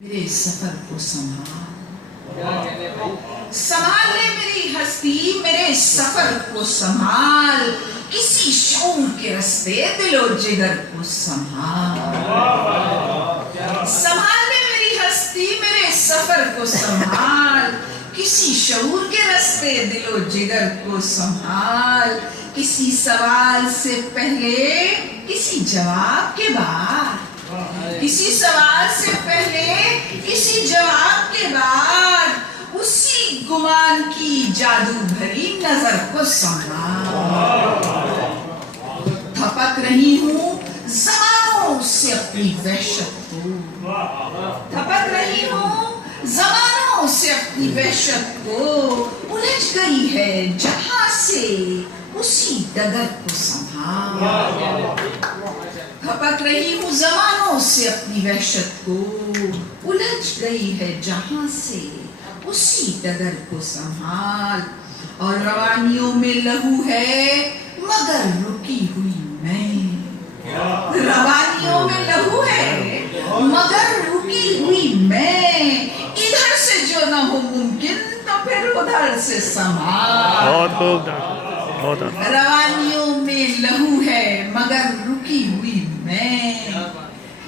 میرے سفر کو سنبھال لے میری ہستی، میرے سفر کو سنبھال، کسی شعور کے رستے دل و جگر کو سنبھال لے میری ہستی، میرے سفر کو سنبھال، کسی شعور کے رستے دل و جگر کو سنبھال، کسی سوال سے پہلے کسی جواب کے بعد، کسی سوال سے پہلے کسی جواب کے بعد، اسی گمان کی جادو بھری نظر کو سنبھال۔ تھپک رہی ہوں زمانوں سے اپنی وحشت کو، تھپک رہی ہوں زمانوں سے اپنی وحشت کو، الجھ گئی ہے جہاں سے اسی ڈگر کو سنبھال۔ تھپک رہی ہوں زمانوں سے اپنی وحشت کو، الجھ گئی ہے جہاں سے اسی ڈگر کو سنبھال۔ اور روانیوں میں لہو ہے مگر رکی ہوئی میں، روانیوں میں لہو ہے مگر رکی ہوئی میں، ادھر سے جو نہ ہو ممکن تو پھر ادھر سے سنبھال۔ بہت خوب بہت روانیوں میں لہو ہے مگر رکی ہوئی میں،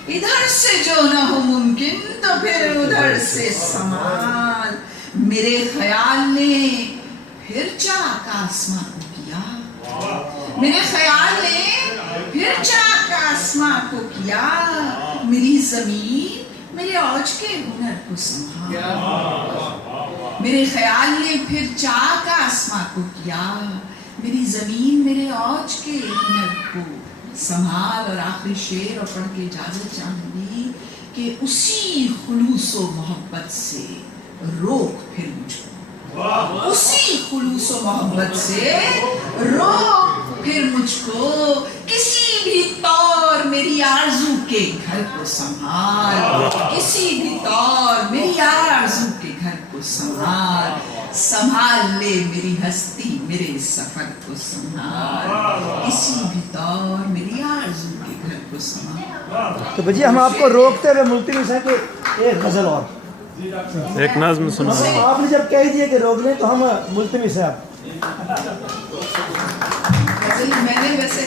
ادھر سے جو نہ ہو ممکن تو پھر ادھر سے سنبھال۔ میرے خیال نے پھر چاک آسماں کو کیا، میرے خیال نے پھر چاک آسماں کو کیا، میری زمین میرے اوج کے ہنر کو سنبھال۔ میرے خیال نے پھر چاک آسماں کو کیا، میری زمین میرے اوج کے ہنر کو سنبھال۔ اور آخری شعر اور پڑھ کے اجازت چاہوں گی کہ اسی خلوص و محبت سے روک پھر مجھ کو، اسی خلوص و محبت سے روک پھر مجھ کو، کسی بھی طور میری آرزو کے گھر کو سنبھال، کسی بھی طور میری آرزو کے گھر کو سنبھال۔ سنبھال لے میری ہستی میرے سفر کو سنبھال، کسی بھی طور میری آرزو کے گھر کو سنبھال۔ تو بجی ہم آپ کو روکتے ہوئے ملتمس ہیں کہ ایک غزل اور ایک نظم سنا۔ آپ نے جب کہہ دیا کہ روک لیں تو ہم ملتمس ہیں آپ غزل میں نے ویسے